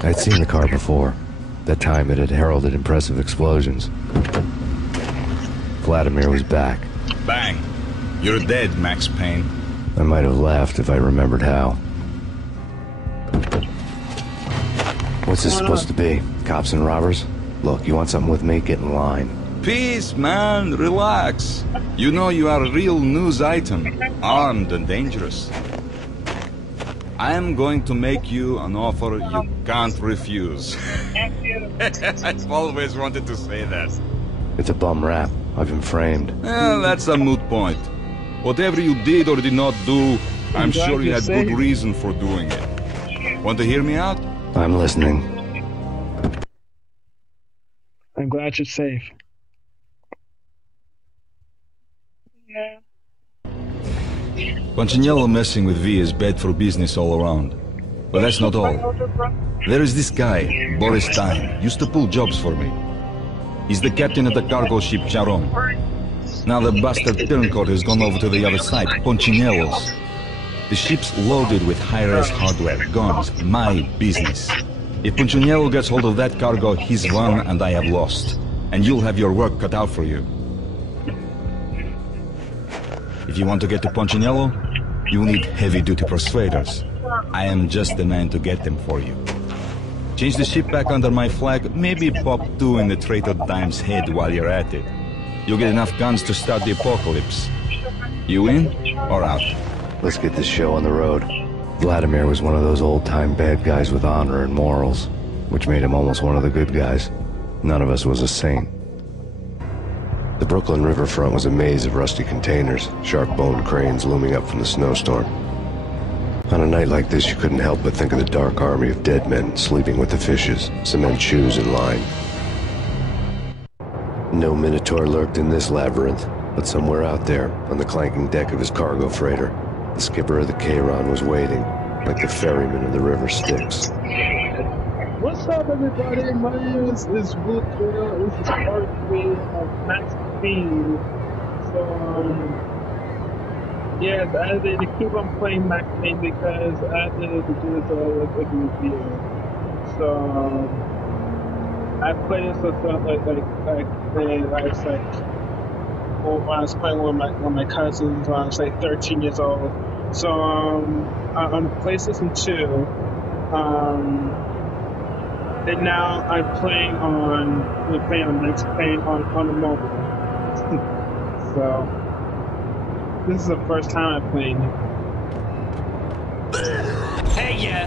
I'd seen the car before. That time it had heralded impressive explosions. Vladimir was back. Bang! You're dead, Max Payne. I might have laughed if I remembered how. What's this supposed to be? Cops and robbers? Look, you want something with me? Get in line. Peace, man. Relax. You know you are a real news item. Armed and dangerous. I am going to make you an offer you can't refuse. I've always wanted to say that. It's a bum rap. I've been framed. Well, that's a moot point. Whatever you did or did not do, I'm sure you had good reason for doing it. Want to hear me out? I'm listening. I'm glad you're safe. Yeah. Punchinello messing with V is bad for business all around. But that's not all. There is this guy, Boris Stein, used to pull jobs for me. He's the captain of the cargo ship Charon. Now the bastard turncoat has gone over to the other side, Punchinello's. The ship's loaded with high-res hardware, guns, my business. If Punchinello gets hold of that cargo, he's won and I have lost. And you'll have your work cut out for you. If you want to get to Punchinello, you need heavy-duty persuaders. I am just the man to get them for you. Change the ship back under my flag, maybe pop 2 in the traitor Dime's head while you're at it. You'll get enough guns to start the apocalypse. You in or out? Let's get this show on the road. Vladimir was one of those old-time bad guys with honor and morals, which made him almost one of the good guys. None of us was a saint. The Brooklyn riverfront was a maze of rusty containers, sharp-boned cranes looming up from the snowstorm. On a night like this, you couldn't help but think of the dark army of dead men sleeping with the fishes, cement shoes in line. No Minotaur lurked in this labyrinth, but somewhere out there, on the clanking deck of his cargo freighter, the skipper of the Chiron was waiting, like the ferryman of the River Styx. What's up, everybody? My name is Will Trail. This is part 3 of Max Payne. So, yeah, I decided to keep on playing Max Payne because I didn't do this a new video. So, I played this with when I was playing with my cousins when I was like 13 years old. So, on PlayStation 2, and now I'm playing on Max Payne on the mobile. So this is the first time I'm playing it. Hey, yeah.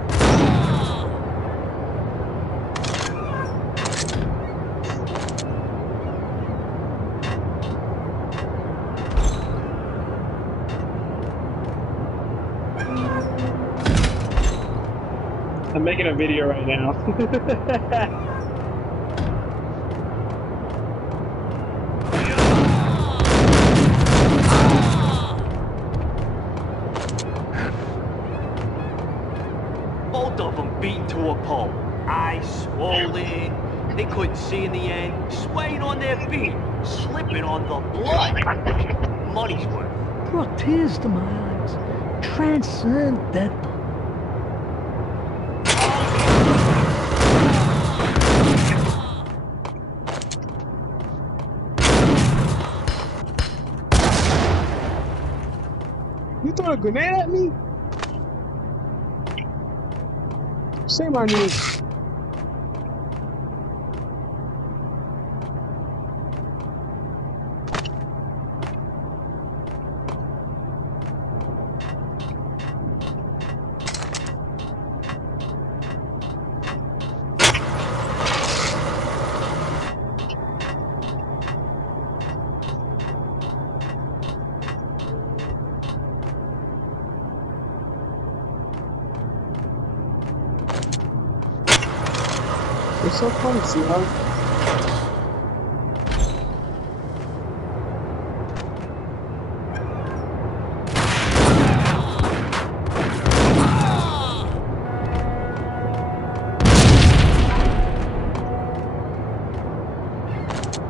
I'm making a video right now. Both of them beaten to a pulp. Eyes swollen. They couldn't see in the end. Swaying on their feet. Slipping on the blood. Money's worth. Brought tears to my eyes. Transcendental. You throw a grenade at me? Shame on you. It's so fun to see, huh?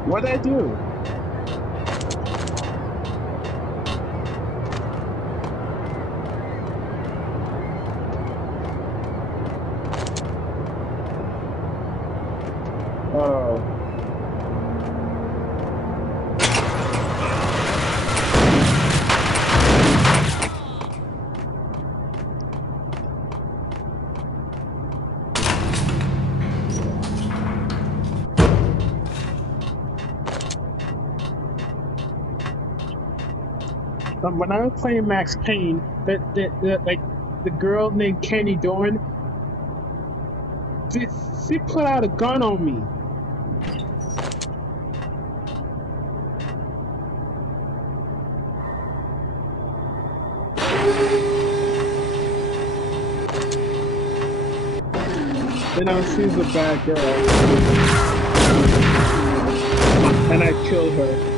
What'd I do? Oh. When I was playing Max Payne, like the girl named Kenny Dorn, she put out a gun on me. You know, she's a bad girl, and I killed her.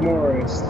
Morris.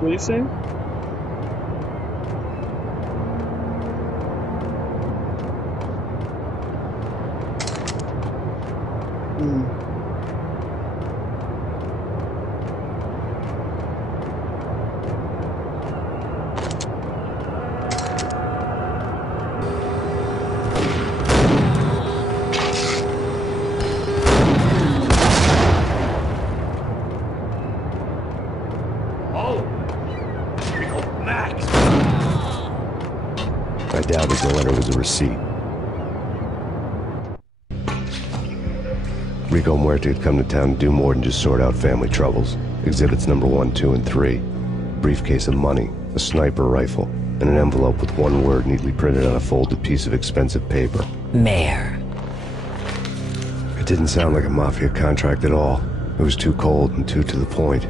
What do you say? I doubted the letter was a receipt. Rico Muerte had come to town to do more than just sort out family troubles. Exhibits number 1, 2, and 3. Briefcase of money, a sniper rifle, and an envelope with one word neatly printed on a folded piece of expensive paper. Mayor. It didn't sound like a mafia contract at all. It was too cold and too to the point.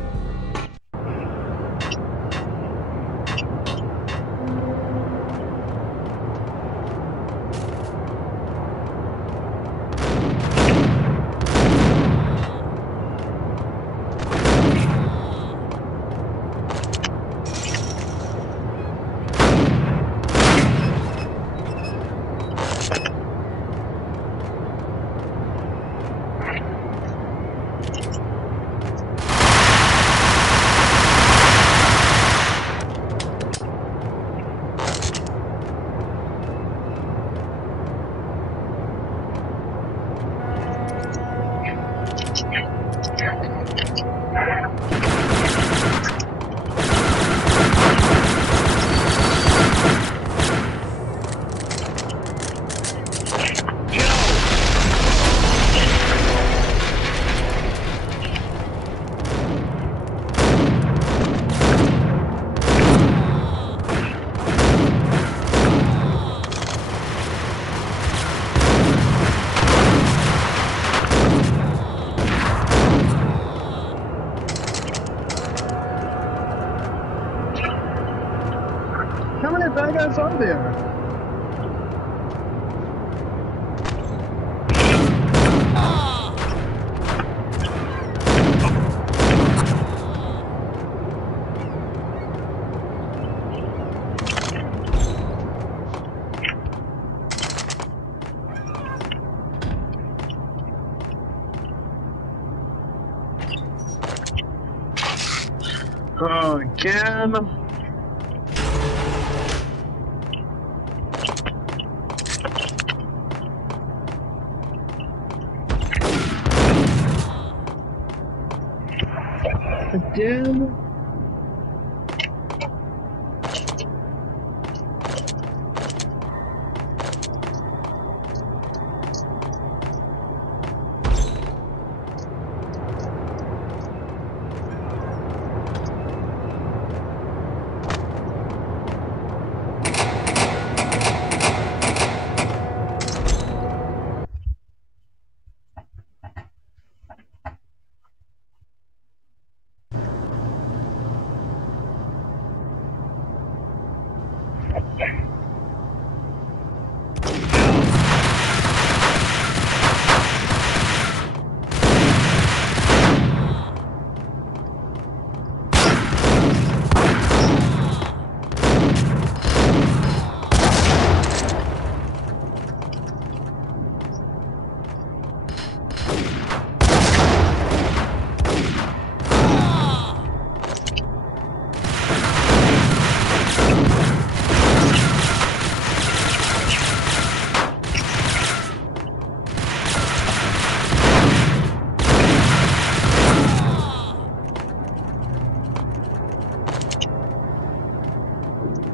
bad guys are there? Oh, again. Again.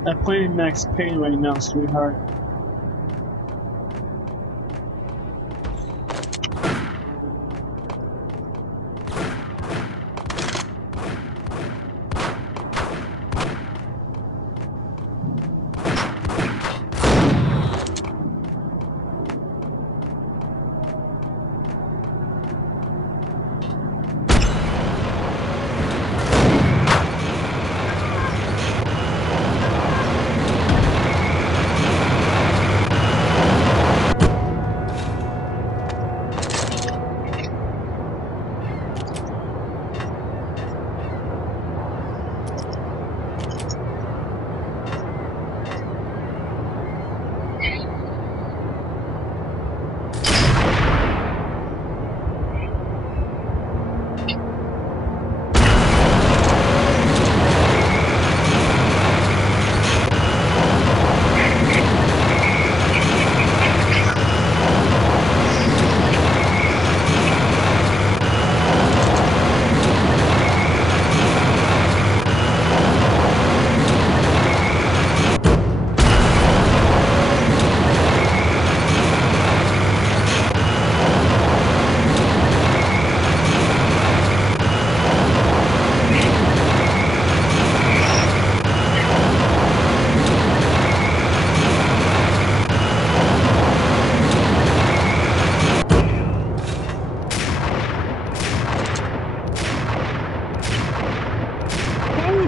I'm playing Max Payne right now, sweetheart.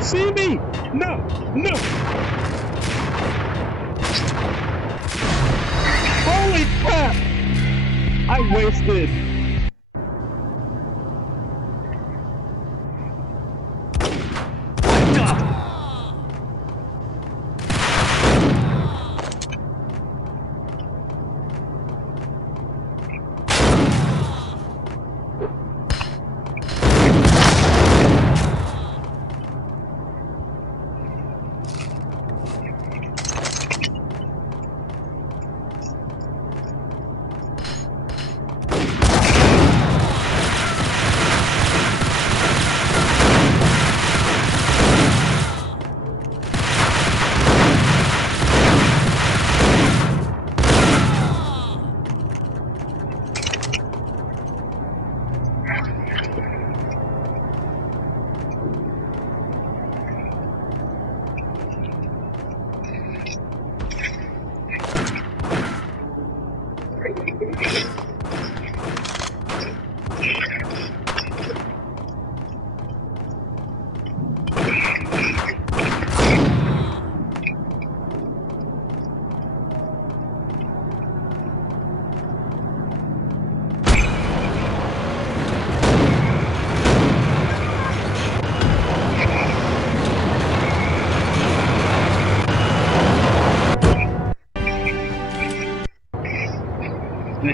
See me? No, no. Holy crap! I wasted.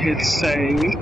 hit save.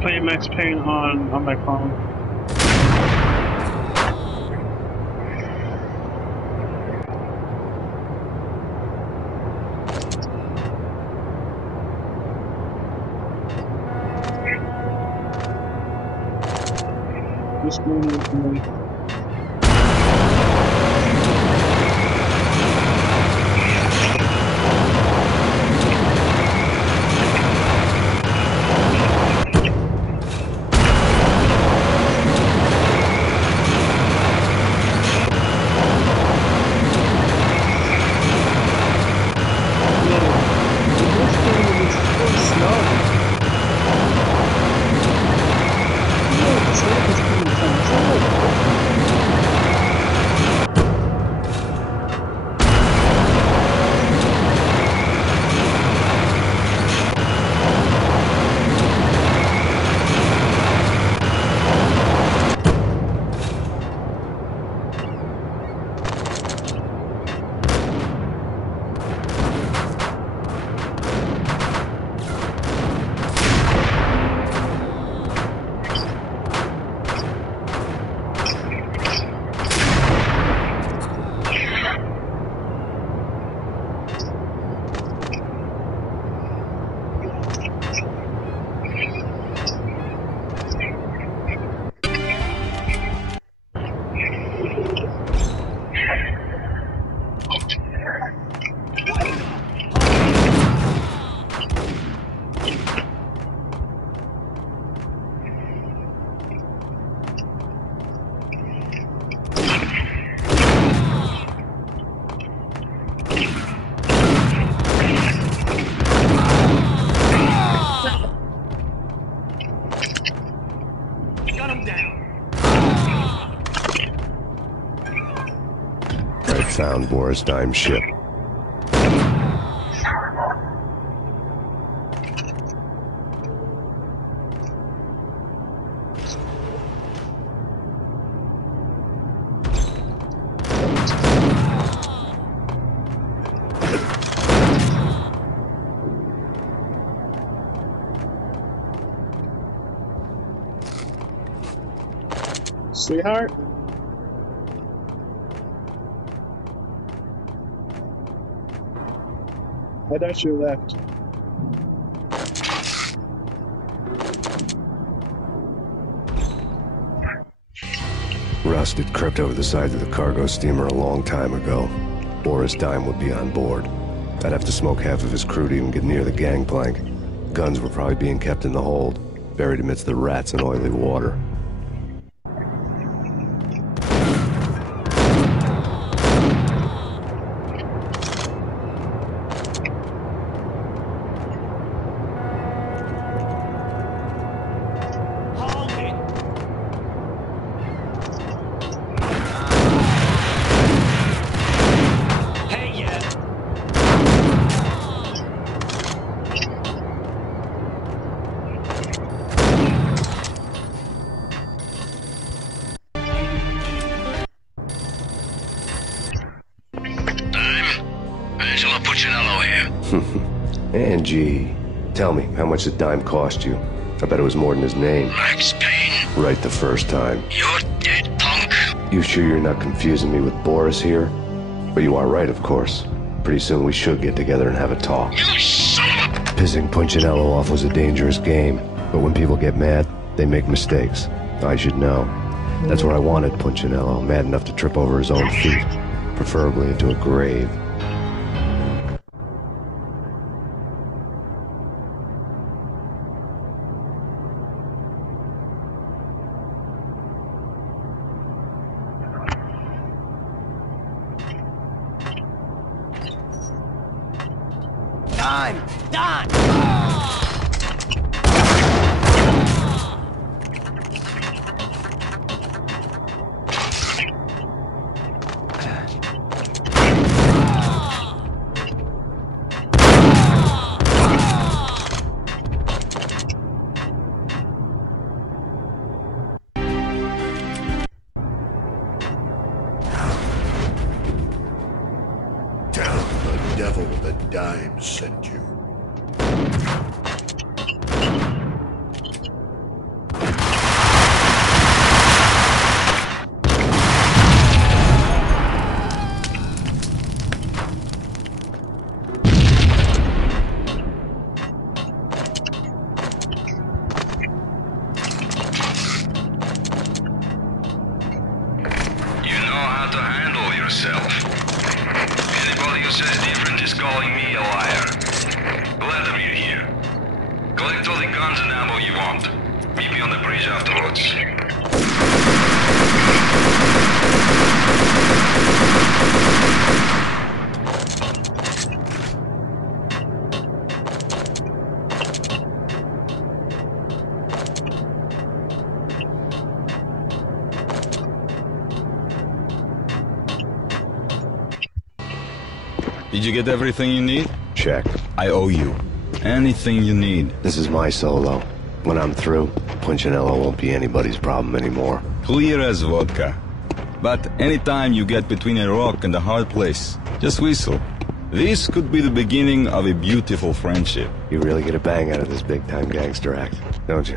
Playing Max Payne on my phone. What's going on tonight? Snow. It's coming from somewhere. found Boris Dime's ship. Sweetheart? I thought you left. Rust had crept over the sides of the cargo steamer a long time ago. Boris Dime would be on board. I'd have to smoke half of his crew to even get near the gangplank. Guns were probably being kept in the hold, buried amidst the rats and oily water. Angie, tell me, how much did Dime cost you? I bet it was more than his name. Max Payne. Right the first time. You're dead, punk. You sure you're not confusing me with Boris here? But you are right, of course. Pretty soon we should get together and have a talk. You son of a... Pissing Punchinello off was a dangerous game, but when people get mad, they make mistakes. I should know. That's what I wanted Punchinello, mad enough to trip over his own feet, preferably into a grave. Time! Done! Tell the devil that Dime sent you. You know how to handle yourself. Anybody who says different is calling me a liar. Glad of you here. Collect all the guns and ammo you want. Meet me on the bridge afterwards. Did you get everything you need? Check. I owe you. Anything you need. This is my solo. When I'm through, Punchinello won't be anybody's problem anymore. Clear as vodka. But anytime you get between a rock and a hard place, just whistle. This could be the beginning of a beautiful friendship. You really get a bang out of this big-time gangster act, don't you?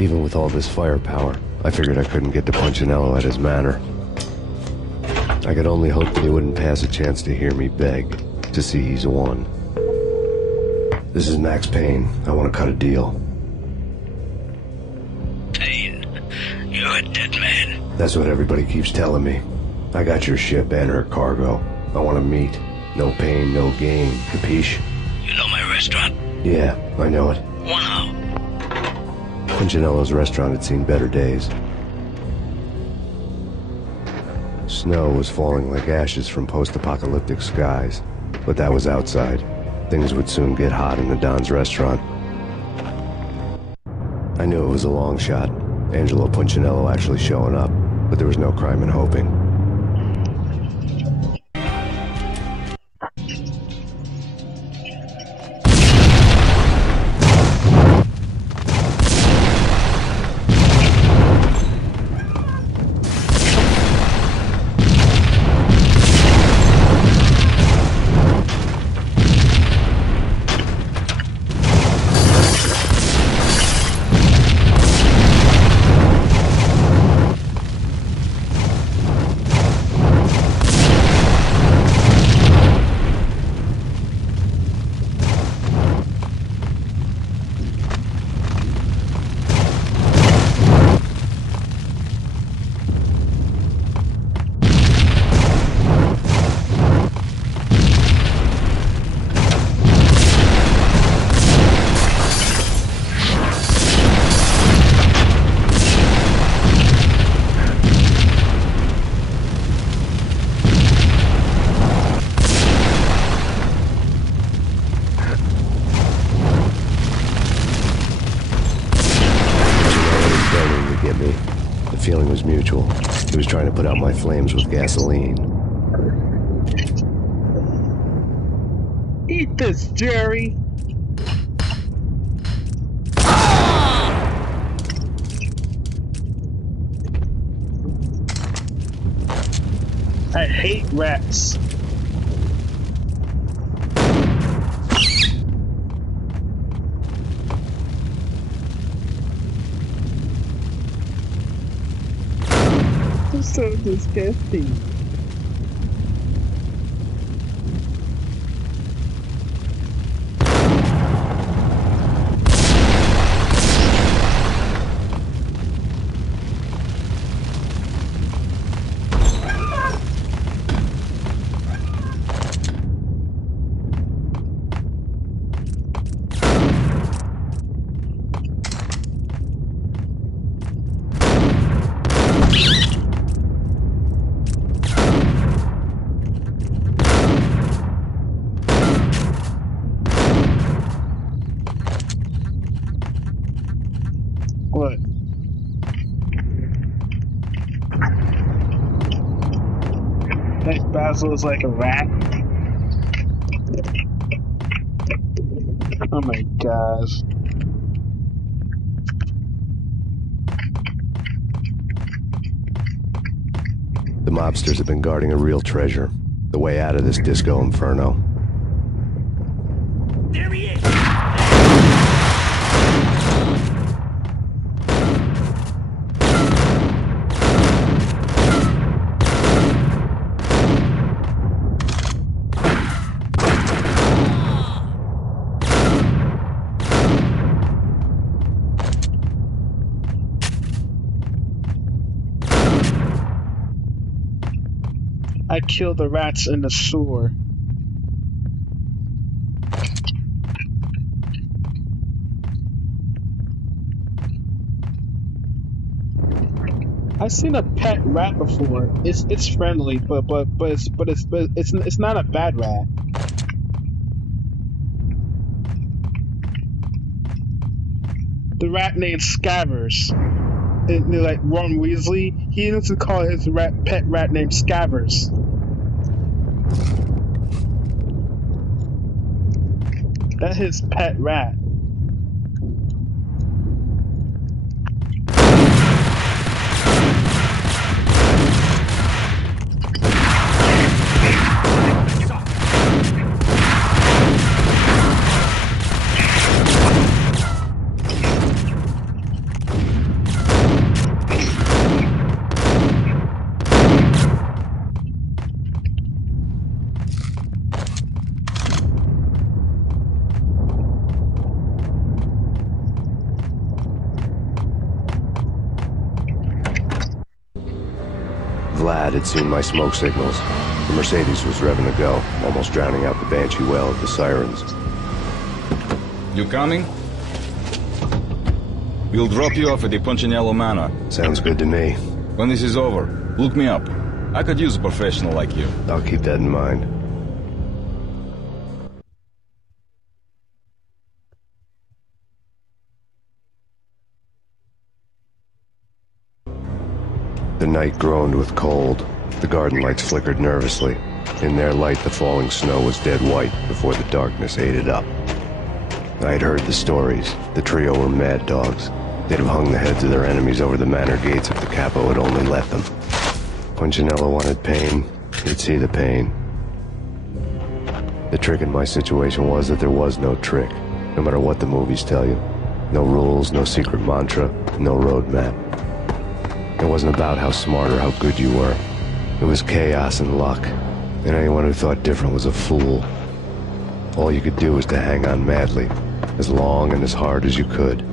Even with all this firepower, I figured I couldn't get to Punchinello at his manor. I could only hope that he wouldn't pass a chance to hear me beg, to see he's won. This is Max Payne. I want to cut a deal. Payne, you're a dead man. That's what everybody keeps telling me. I got your ship and her cargo. I want to meet. No pain, no gain. Capiche? You know my restaurant? Yeah, I know it. 1 hour. Punchinello's restaurant had seen better days. Snow was falling like ashes from post-apocalyptic skies, but that was outside. Things would soon get hot in the Don's restaurant. I knew it was a long shot, Angelo Punchinello actually showing up, but there was no crime in hoping. The feeling was mutual. He was trying to put out my flames with gasoline. Eat this, Jerry! I hate rats. It's so disgusting. What? That Basil is like a rat? Oh my gosh. The mobsters have been guarding a real treasure. The way out of this disco inferno. There he is! I killed the rats in the sewer. I've seen a pet rat before. It's friendly, but it's not a bad rat. The rat named Scavers. Like Ron Weasley, he used to call his pet rat named Scavers. That's his pet rat. Vlad had seen my smoke signals. The Mercedes was revving to go, almost drowning out the Banshee well of the sirens. You coming? We'll drop you off at the Punchinello Manor. Sounds good to me. When this is over, look me up. I could use a professional like you. I'll keep that in mind. The night groaned with cold. The garden lights flickered nervously. In their light, the falling snow was dead white before the darkness ate it up. I had heard the stories. The trio were mad dogs. They'd have hung the heads of their enemies over the manor gates if the capo had only let them. Punchinello wanted Payne. He'd see the pain. The trick in my situation was that there was no trick, no matter what the movies tell you. No rules, no secret mantra, no roadmap. It wasn't about how smart or how good you were. It was chaos and luck, and anyone who thought different was a fool. All you could do was to hang on madly, as long and as hard as you could.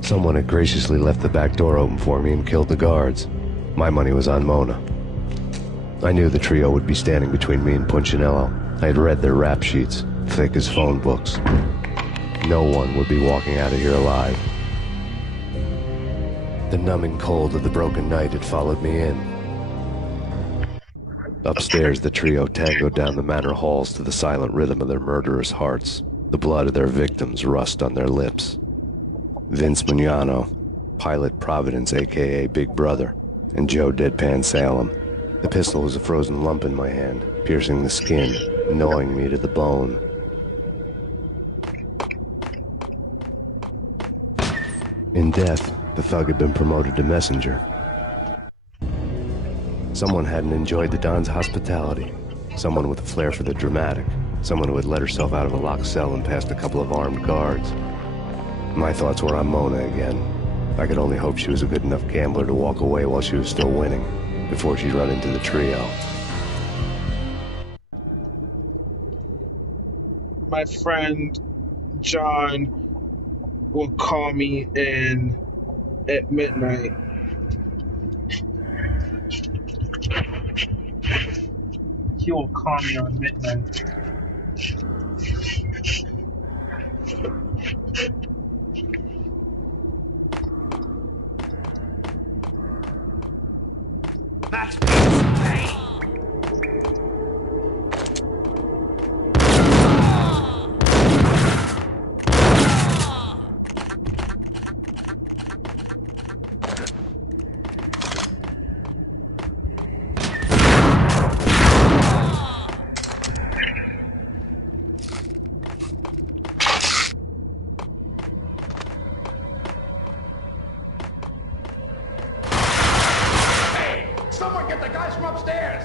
Someone had graciously left the back door open for me and killed the guards. My money was on Mona. I knew the trio would be standing between me and Punchinello. I had read their rap sheets, thick as phone books. No one would be walking out of here alive. The numbing cold of the broken night had followed me in. Upstairs, the trio tangoed down the manor halls to the silent rhythm of their murderous hearts, the blood of their victims rust on their lips. Vince Mignano, Pilot Providence, a.k.a. Big Brother, and Joe Deadpan Salem. The pistol was a frozen lump in my hand, piercing the skin, gnawing me to the bone. In death, the thug had been promoted to messenger. Someone hadn't enjoyed the Don's hospitality. Someone with a flair for the dramatic. Someone who had let herself out of a locked cell and past a couple of armed guards. My thoughts were on Mona again. I could only hope she was a good enough gambler to walk away while she was still winning, before she'd run into the trio. My friend John will call me in at midnight. He will call me on midnight. Max Payne! Someone get the guys from upstairs!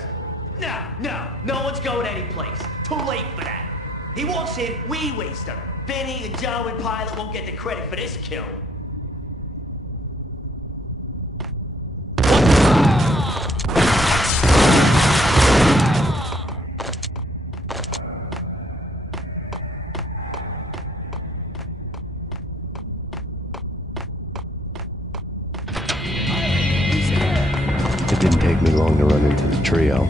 No one's going anyplace. Too late for that. He walks in, we waste him. Vinny and Joe and Pilot won't get the credit for this kill. It didn't take me long to run into the trio.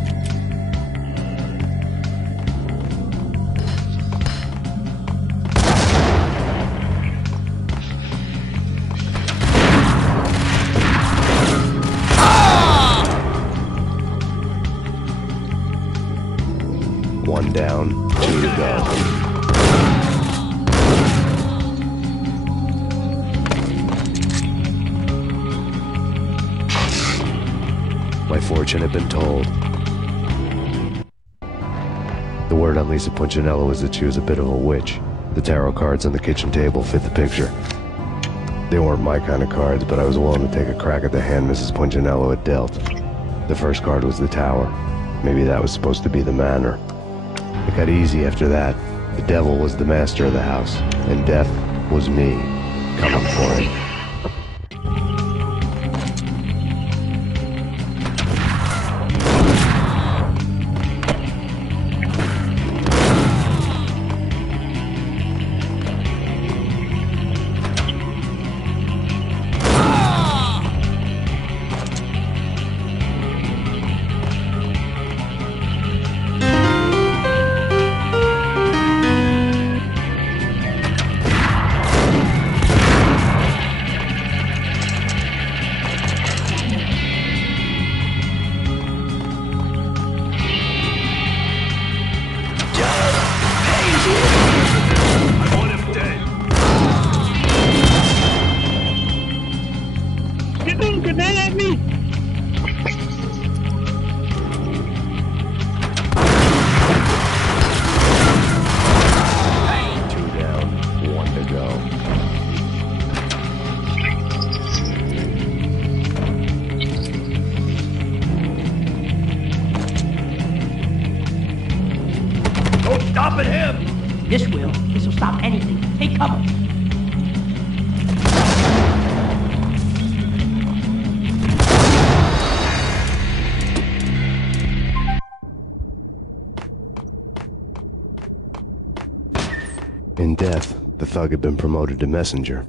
One down, two to go. My fortune had been told. The word on Lisa Punchinello was that she was a bit of a witch. The tarot cards on the kitchen table fit the picture. They weren't my kind of cards, but I was willing to take a crack at the hand Mrs. Punchinello had dealt. The first card was the tower. Maybe that was supposed to be the manor. It got easy after that. The devil was the master of the house, and death was me, coming for him. Don't grenade at me! Two down, one to go. No stopping him! This will. This'll stop anything. Take cover. In death, the thug had been promoted to messenger.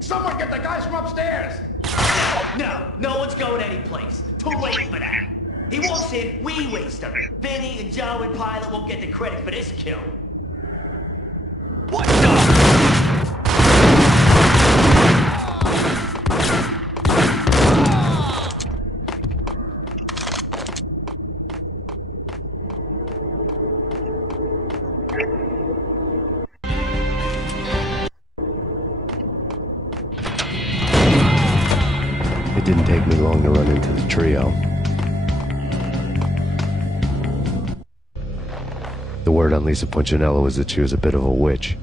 Someone get the guys from upstairs! No one's going anyplace. Too late for that. He walks in, we waste him. Vinny and Joe and Pilot won't get the credit for this kill. What the? It didn't take me long to run into the trio. The word on Lisa Punchinello was that she was a bit of a witch.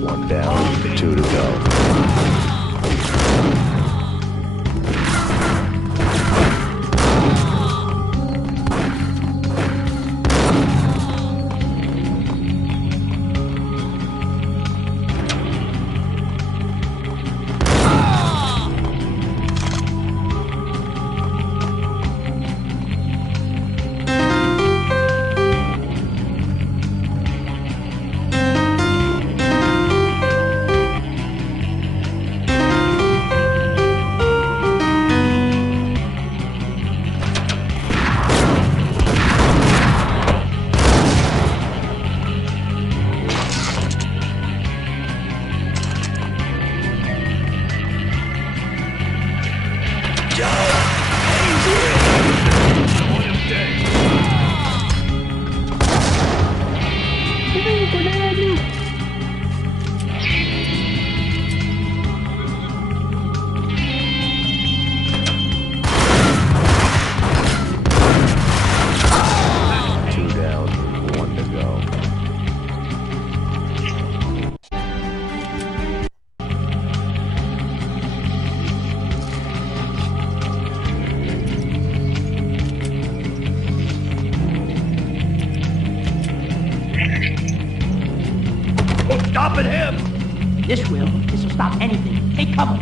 One down, two to go. Stopping him! This will. This'll stop anything. Take cover.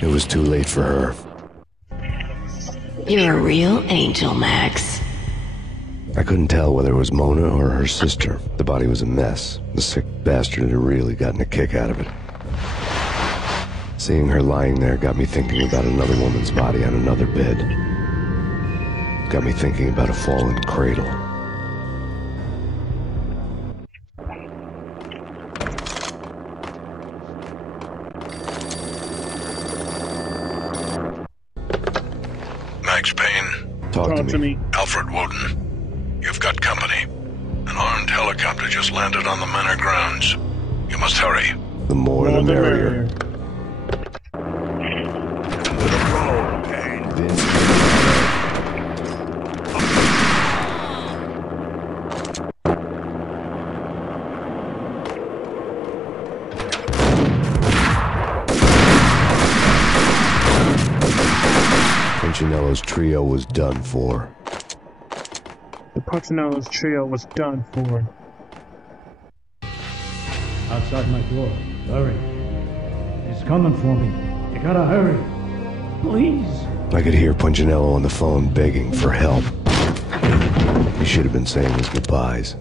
It was too late for her. You're a real angel, Max. I couldn't tell whether it was Mona or her sister. The body was a mess. The sick bastard had really gotten a kick out of it. Seeing her lying there got me thinking about another woman's body on another bed. Got me thinking about a fallen cradle. Max Payne, Talk to me. Alfred Woden. You've got company. An armed helicopter just landed on the manor grounds. You must hurry. The more the merrier. Punchinello's trio was done for. The Punchinello's trio was done for. Outside my door. Hurry. He's coming for me. You gotta hurry. Please. I could hear Punchinello on the phone begging for help. He should have been saying his goodbyes.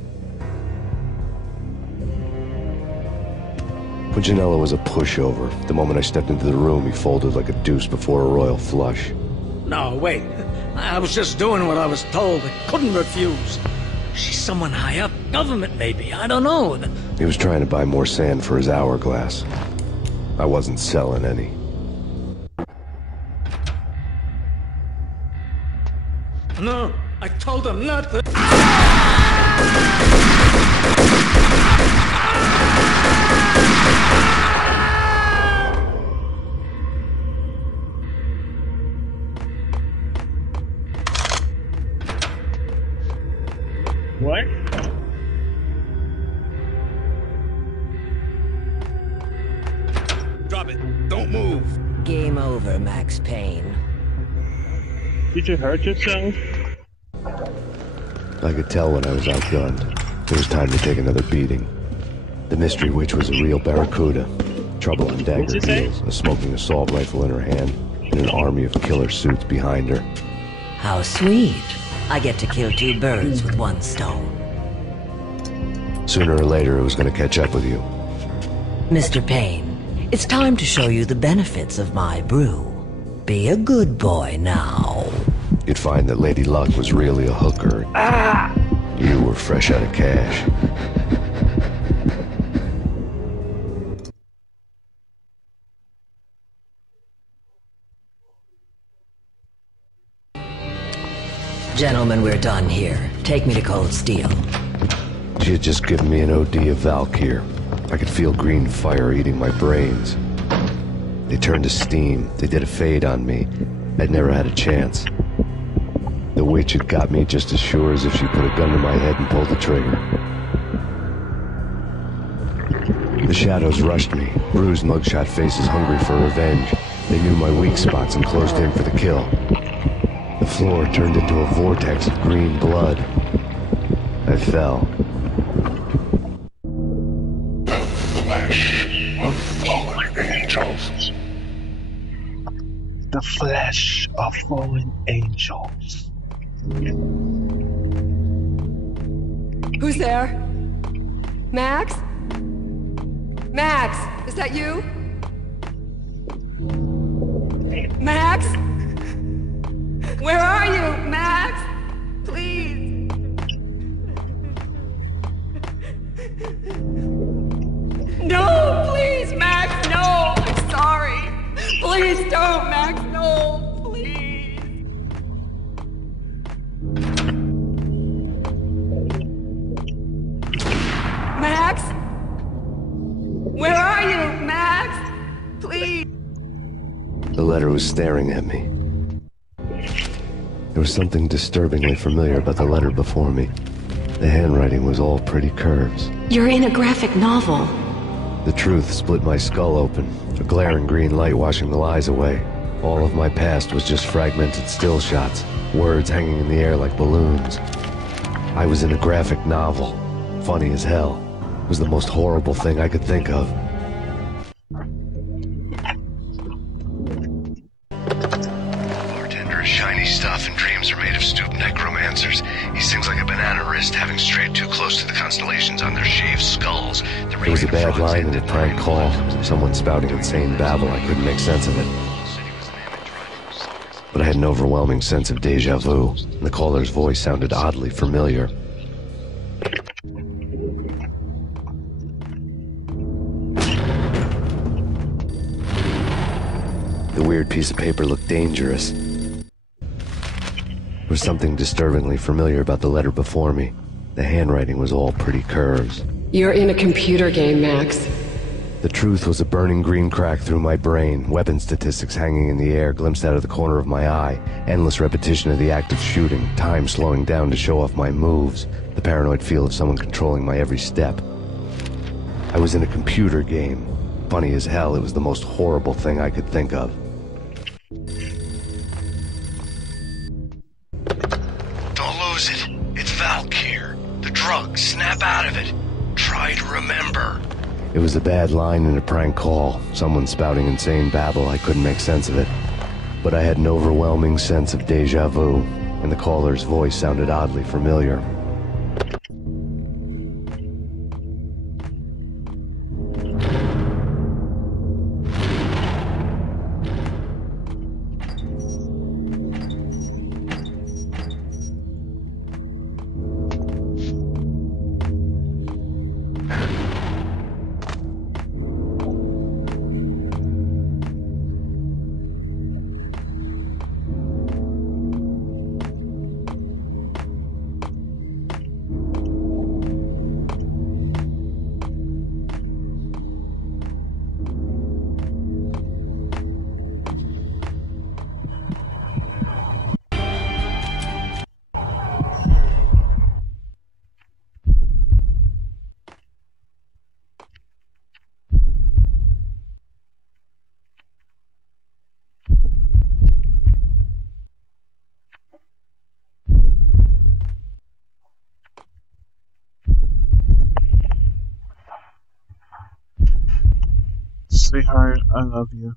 Punchinello was a pushover. The moment I stepped into the room, he folded like a deuce before a royal flush. No, wait. I was just doing what I was told. I couldn't refuse. She's someone high up. Government, maybe. I don't know. He was trying to buy more sand for his hourglass. I wasn't selling any. No, I told him not to. What? Drop it. Don't move. Game over, Max Payne. Did you hurt yourself? I could tell when I was outgunned. It was time to take another beating. The mystery witch was a real barracuda. Trouble on dagger heels, a smoking assault rifle in her hand, and an army of killer suits behind her. How sweet. I get to kill two birds with one stone. Sooner or later, it was going to catch up with you. Mr. Payne, it's time to show you the benefits of my brew. Be a good boy now. You'd find that Lady Luck was really a hooker. You were fresh out of cash. Gentlemen, we're done here. Take me to Cold Steel. She had just given me an OD of Valkyr. I could feel green fire eating my brains. They turned to steam. They did a fade on me. I'd never had a chance. The witch had got me just as sure as if she put a gun to my head and pulled the trigger. The shadows rushed me. Bruised mugshot faces hungry for revenge. They knew my weak spots and closed in for the kill. The floor turned into a vortex of green blood. I fell. The flesh of fallen angels. The flesh of fallen angels. Who's there? Max? Max, is that you? Max? Where are you, Max? Please. No, please, Max, no. I'm sorry. Please don't, Max, no, please. Max? Where are you, Max? Please. The letter was staring at me. There was something disturbingly familiar about the letter before me. The handwriting was all pretty curves. You're in a graphic novel. The truth split my skull open, a glaring green light washing the lies away. All of my past was just fragmented still shots, words hanging in the air like balloons. I was in a graphic novel. Funny as hell. It was the most horrible thing I could think of. Bartender is shiny stuff and dreams are made of stooped necromancers. He sings like a banana wrist, having strayed too close to the constellations on their shaved skulls. It was a bad line in a prank call. Someone spouting insane babble. I couldn't make sense of it. But I had an overwhelming sense of deja vu, and the caller's voice sounded oddly familiar. The weird piece of paper looked dangerous. There was something disturbingly familiar about the letter before me. The handwriting was all pretty curves. You're in a computer game, Max. The truth was a burning green crack through my brain, weapon statistics hanging in the air, glimpsed out of the corner of my eye, endless repetition of the act of shooting, time slowing down to show off my moves, the paranoid feel of someone controlling my every step. I was in a computer game. Funny as hell, it was the most horrible thing I could think of. lose it. It's Valk here. The drug. Snap out of it. Try to remember. It was a bad line in a prank call. Someone spouting insane babble. I couldn't make sense of it. But I had an overwhelming sense of deja vu, and the caller's voice sounded oddly familiar. Sweetheart, I love you.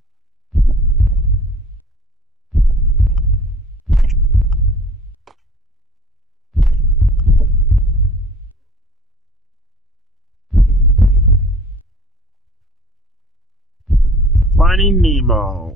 Finding Nemo.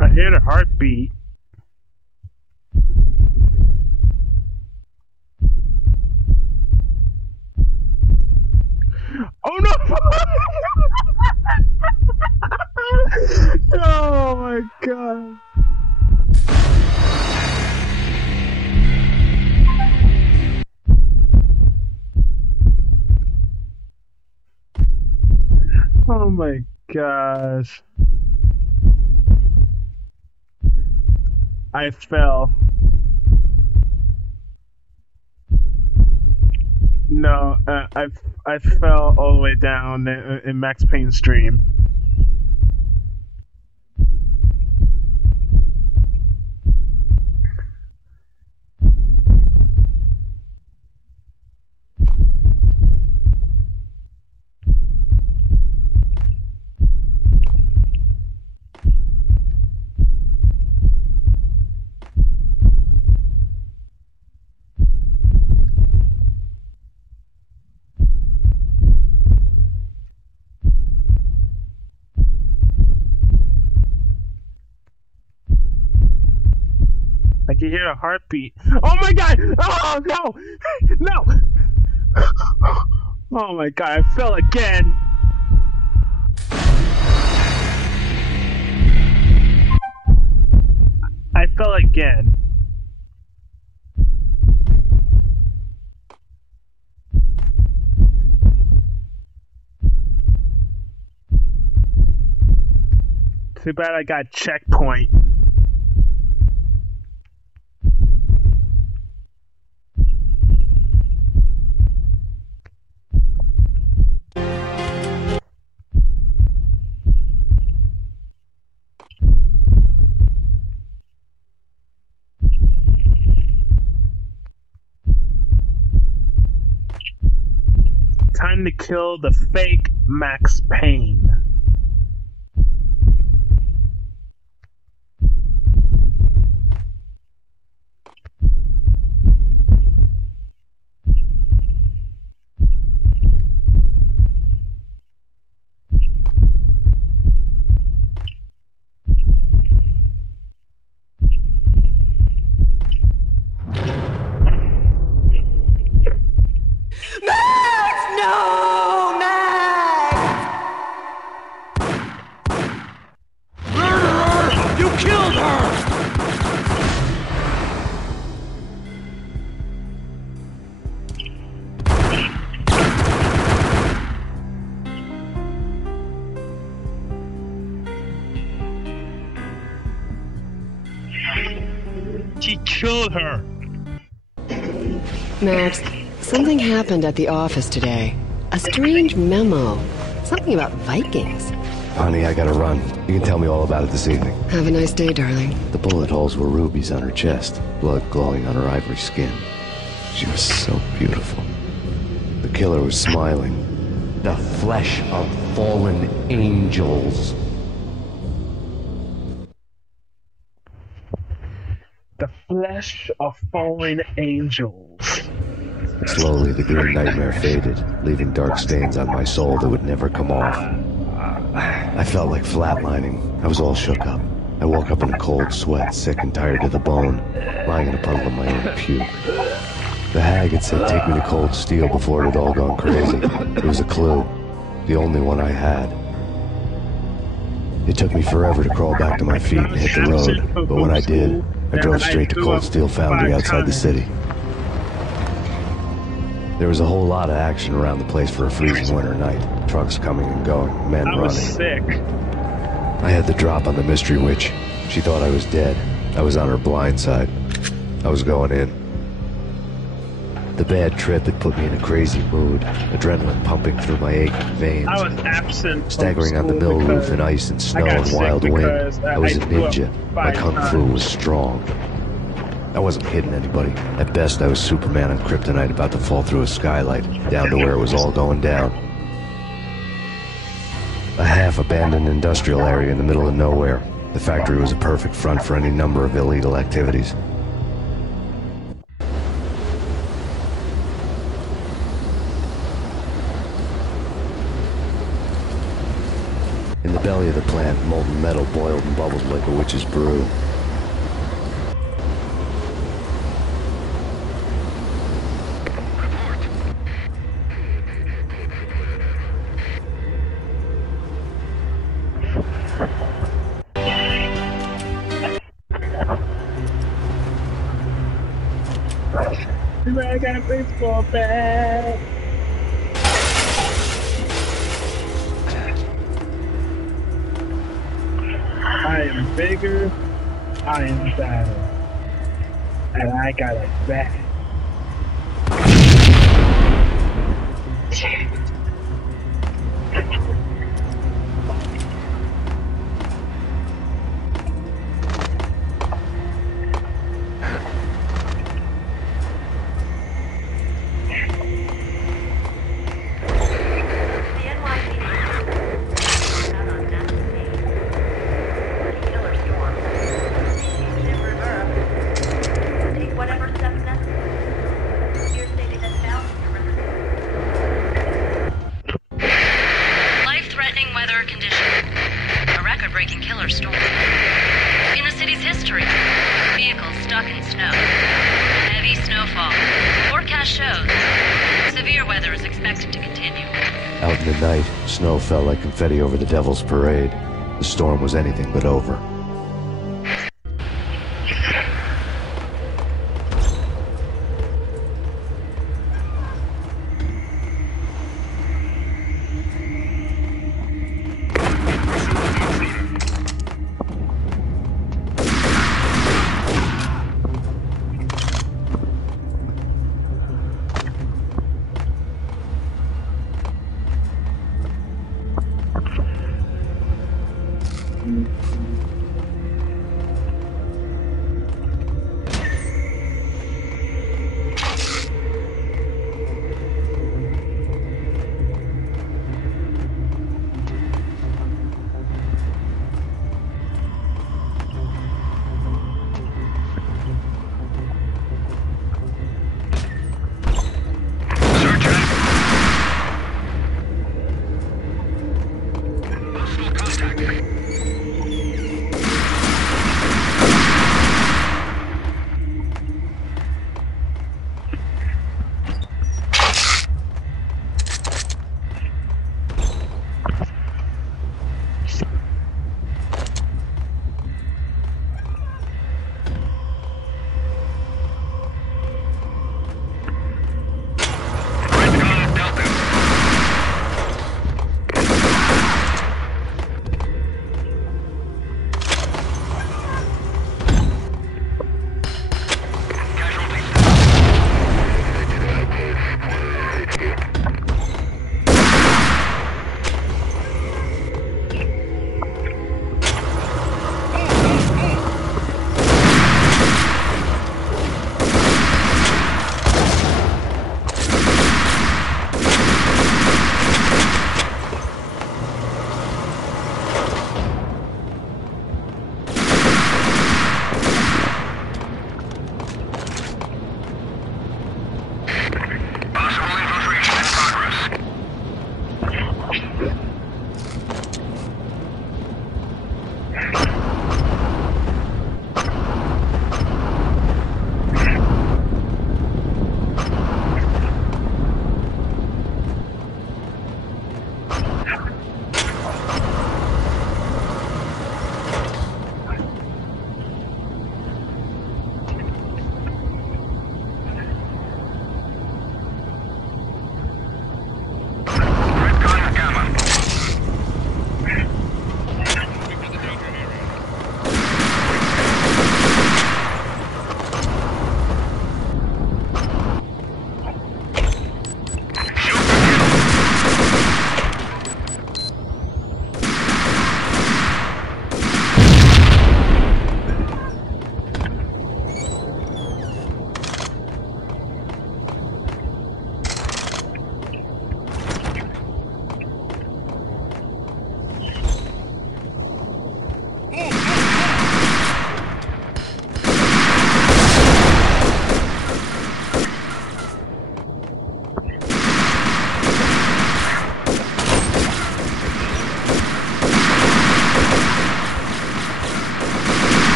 I hear the heartbeat. Oh no! Oh my god. Oh my gosh. I fell. No, I fell all the way down in Max Payne's stream. I can hear a heartbeat. Oh my god! Oh no! No! Oh my god, I fell again! I fell again. Too bad I got checkpoint. Time to kill the fake Max Payne. killed her. Max, something happened at the office today. A strange memo. Something about Vikings. Honey, I gotta run. You can tell me all about it this evening. Have a nice day, darling. The bullet holes were rubies on her chest, blood glowing on her ivory skin. She was so beautiful. The killer was smiling. The flesh of fallen angels. The flesh of fallen angels. Slowly, the green nightmare faded, leaving dark stains on my soul that would never come off. I felt like flatlining. I was all shook up. I woke up in a cold sweat, sick and tired to the bone, lying in a puddle of my own puke. The hag had said take me to Cold Steel before it had all gone crazy. It was a clue, the only one I had. It took me forever to crawl back to my feet and hit the road, but when I did, I drove straight to Cold Steel Foundry outside the city. There was a whole lot of action around the place for a freezing winter night. Trucks coming and going, men running. I was sick. I had the drop on the mystery witch. She thought I was dead. I was on her blind side. I was going in. The bad trip had put me in a crazy mood, adrenaline pumping through my aching veins. I was absent. Staggering on the mill roof in ice and snow and wild wind. I was a ninja. My kung fu was strong. I wasn't hitting anybody. At best, I was Superman on Kryptonite about to fall through a skylight, down to where it was all going down. A half-abandoned industrial area in the middle of nowhere. The factory was a perfect front for any number of illegal activities. In the belly of the plant, molten metal boiled and bubbled like a witch's brew. I got a baseball bat. I am bigger, I am better, and I got a bat. Out in the night, snow fell like confetti over the Devil's Parade. The storm was anything but over.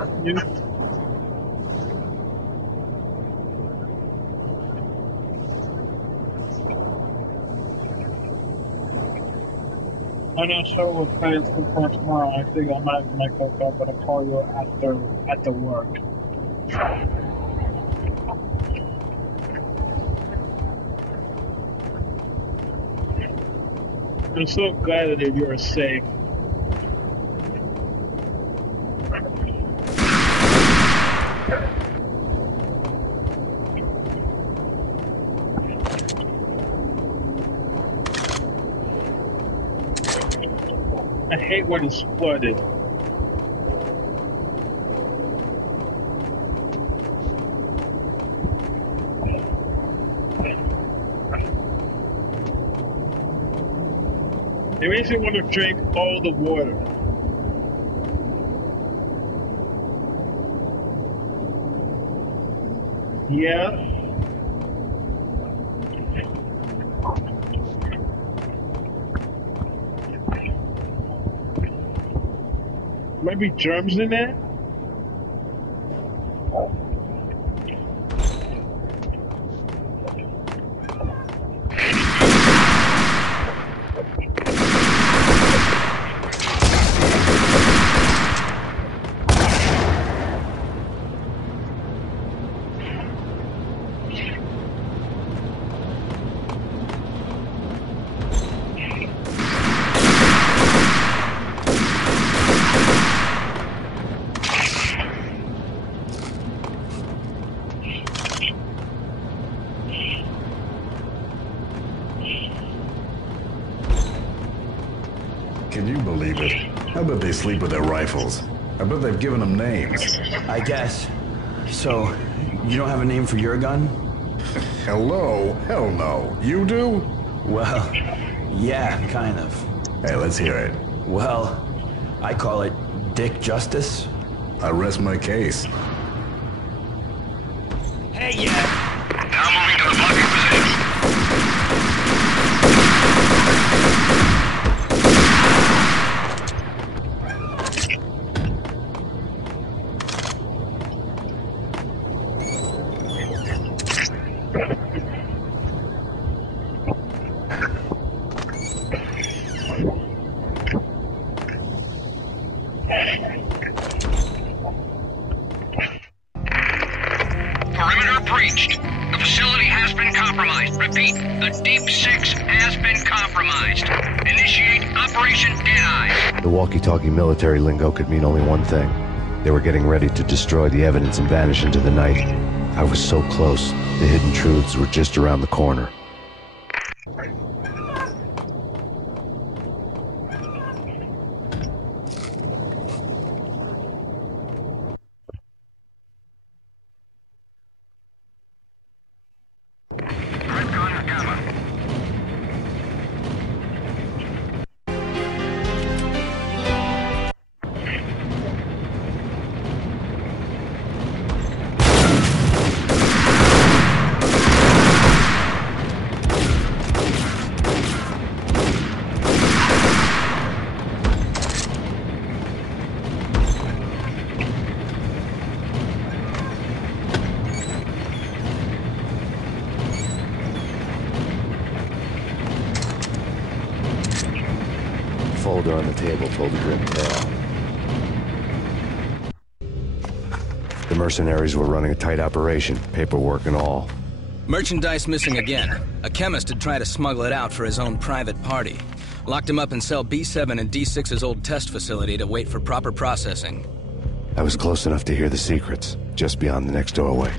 Yeah. I'm not sure what plans for tomorrow. I think I might make up. I'm gonna call you after work. I'm so glad that you're safe. I hate when it's flooded. It makes me want to drink all the water. Yeah. Might be germs in there. Can you believe it? I bet they sleep with their rifles. I bet they've given them names. I guess. So, you don't have a name for your gun? Hello? Hell no. You do? Well, yeah, kind of. Hey, let's hear it. Well, I call it Dick Justice. I rest my case. Hey, yeah. Now moving to the blocking position. Perimeter breached. The facility has been compromised. Repeat, the Deep Six has been compromised. Initiate Operation Deadeye. The walkie-talkie military lingo could mean only one thing. They were getting ready to destroy the evidence and vanish into the night. I was so close. The hidden truths were just around the corner. Folder on the table told a grim tale. The mercenaries were running a tight operation, paperwork and all. Merchandise missing again. A chemist had tried to smuggle it out for his own private party. Locked him up in cell B7 and D6's old test facility to wait for proper processing. I was close enough to hear the secrets, just beyond the next doorway.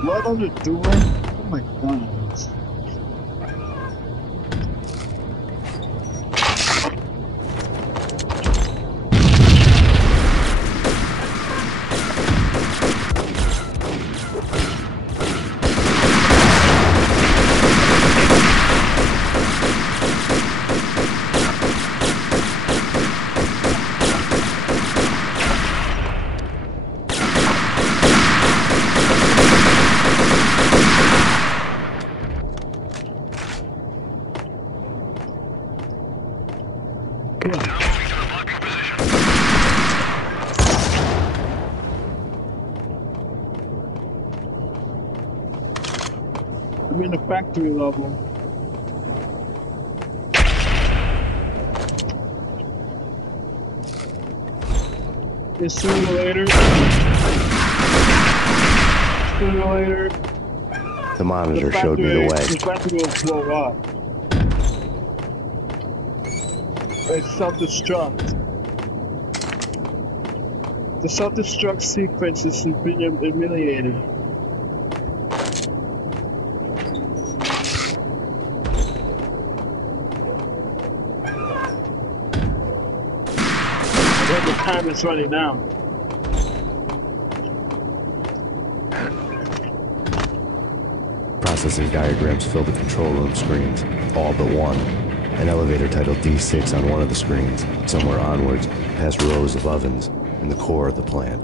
Blood on the door? Oh my god. I'm in the factory level. It's sooner or later. Sooner or later. The monitor showed me the way. The factory will blow up. It's self-destruct. The self-destruct sequence is being humiliated. The time is running now. Processing diagrams fill the control room screens, all but one. An elevator titled D6 on one of the screens, somewhere onwards, past rows of ovens, in the core of the plant.